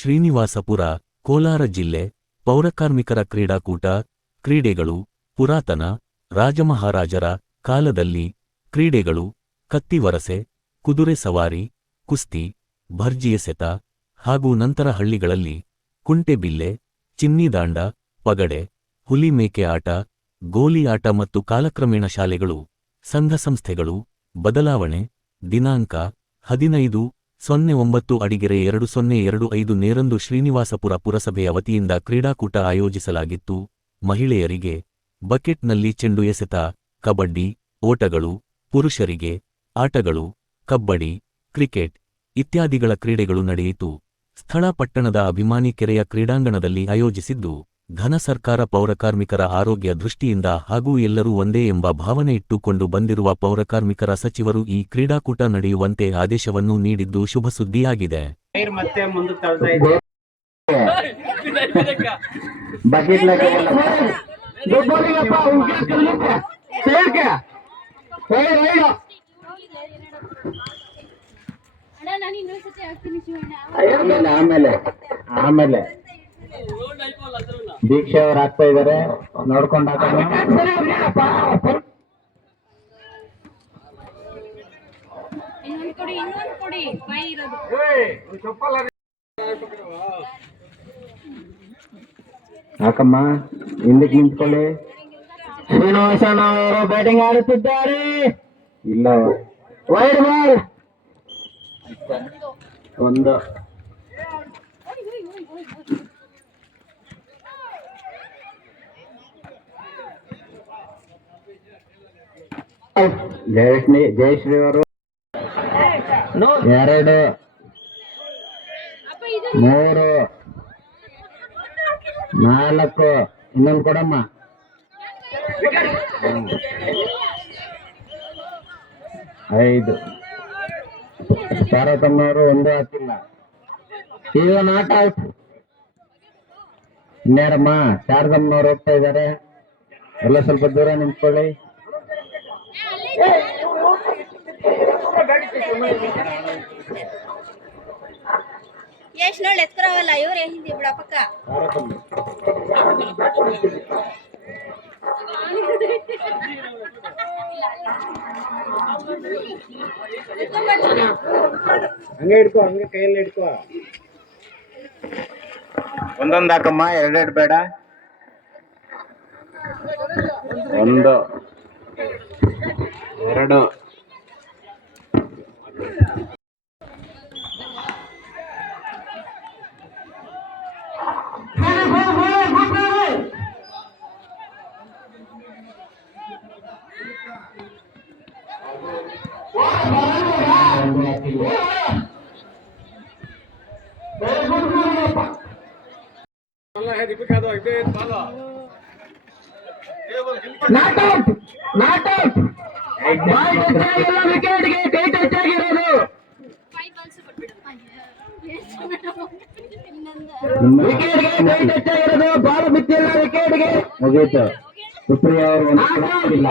ಶ್ರೀನಿವಾಸಪುರ, ಕೋಲಾರ ಜಿಲ್ಲೆ ಪೌರಕಾರ್ಮಿಕರ ಕ್ರೀಡಾಕೂಟ, ಕ್ರೀಡೆಗಳು, ಪುರಾತನ, ರಾಜಮಹಾರಾಜರ ಕಾಲದಲ್ಲಿ ಕ್ರೀಡೆಗಳು ಕತ್ತಿವರಸೆ ಕುದುರೆ ಸವಾರಿ, ಕುಸ್ತಿ ಭರ್ಜಿಯಸೆತ ಹಾಗೂ ನಂತರ ಹಳ್ಳಿಗಳಲ್ಲಿ ಕುಂಟೆಬಿಲ್ಲೆ ಚಿನ್ನಿದಾಂಡ ಪಗಡೆ, ಹುಲಿ ಮೇಕೆ ಆಟ, ಗೋಲಿ ಆಟ ಮತ್ತು ಕಾಲಕ್ರಮೇಣ ಶಾಲೆಗಳು, ಸಂಘ ಸಂಸ್ಥೆಗಳು, ಬದಲಾವಣೆ, ದಿನಾಂಕ, ಹದಿನೈದು ಸೊನ್ನೆ ಒಂಬತ್ತು ಅಡಿಗೆರೆ ಎರಡು ಸೊನ್ನೆ ಎರಡು ಐದು ನೇರಂದು ಶ್ರೀನಿವಾಸಪುರ ಪುರಸಭೆಯ ವತಿಯಿಂದ ಕ್ರೀಡಾಕೂಟ ಆಯೋಜಿಸಲಾಗಿತ್ತು. ಮಹಿಳೆಯರಿಗೆ ಬಕೆಟ್ನಲ್ಲಿ ಚೆಂಡು ಎಸೆತ, ಕಬಡ್ಡಿ, ಓಟಗಳು, ಪುರುಷರಿಗೆ ಆಟಗಳು, ಕಬ್ಬಡಿ, ಕ್ರಿಕೆಟ್ ಇತ್ಯಾದಿಗಳ ಕ್ರೀಡೆಗಳು ನಡೆಯಿತು. ಸ್ಥಳ ಪಟ್ಟಣದ ಅಭಿಮಾನಿ ಕೆರೆಯ ಕ್ರೀಡಾಂಗಣದಲ್ಲಿ ಆಯೋಜಿಸಿದ್ದು ಘನ ಸರ್ಕಾರ ಪೌರಕಾರ್ಮಿಕರ ಆರೋಗ್ಯ ದೃಷ್ಟಿಯಿಂದ ಹಾಗೂ ಎಲ್ಲರೂ ಒಂದೇ ಎಂಬ ಭಾವನೆ ಇಟ್ಟುಕೊಂಡು ಬಂದಿರುವ ಪೌರಕಾರ್ಮಿಕರ ಸಚಿವರು ಈ ಕ್ರೀಡಾಕೂಟ ನಡೆಯುವಂತೆ ಆದೇಶವನ್ನು ನೀಡಿದ್ದು ಶುಭ ಸುದ್ದಿಯಾಗಿದೆ. ಆಮೇಲೆ ಮತ್ತೆ ದೀಕ್ಷೆ ಅವ್ರು ಹಾಕ್ತಾ ಇದಾರೆ. ನೋಡ್ಕೊಂಡು ಯಾಕಮ್ಮ ಹಿಂದಕ್ಕೆ ನಿಂತ್ಕೊಳ್ಳಿ. ಶ್ರೀನಿವಾಸನ ಅವರು ಬ್ಯಾಟಿಂಗ್ ಆಡುತ್ತಿದ್ದಾರೆ. ಇಲ್ಲ. ವೈಡ್ ಬಾಲ್ ಒಂದು. ಜಯಶ್ರೀ ಜಯಶ್ರೀ ಅವರು. ಎರಡು. ಮೂರು. ನಾಲ್ಕು. ಇನ್ನೊಂದು ಕೊಡಮ್ಮ. ಐದು. ತಾರತಮ್ಮವರು ಒಂದೇ ಹಾಕಿಲ್ಲ. ಈಗ ನಾಟ್ ಔಟ್ ಇನ್ಯಾರಮ್ಮ ಶಾರದಮ್ಮನವ್ರು ಹೋಗ್ತಾ ಇದ್ದಾರೆ. ಎಲ್ಲ ಸ್ವಲ್ಪ ದೂರ ನಿಂತ್ಕೊಳ್ಳಿ. ಎಷ್ಟ್ ನೋಡಿ ಎತ್ಕರವಲ್ಲ ಇವ್ರೆ ಹಿಂದಿ ಬಿಡ ಪಕ್ಕ ಹಂಗೆ ಹಿಡ್ಕೋ ಹಂಗೆ ಕೈಯಲ್ಲಿ ಹಿಡ್ಕೋ. ಒಂದೊಂದು ಹಾಕಮ್ಮ ಎರಡೆರಡು ಬೇಡ. ಒಂದು. ಎರಡು not out not out ball touch ಆಗಿಲ್ಲ ವಿಕೆಟ್ಗೆ ಕೈ ಟಚ್ ಆಗಿರೋದು ವಿಕೆಟ್ಗೆ ಕೈ ಟಚ್ ಆಗಿರೋದು ಬಾಲ್ ಬಿತ್ತಿಲ್ಲ ವಿಕೆಟ್ಗೆ ಮುಗೀತು ಸುಪ್ರಿಯ ಅವರು ಇಲ್ಲ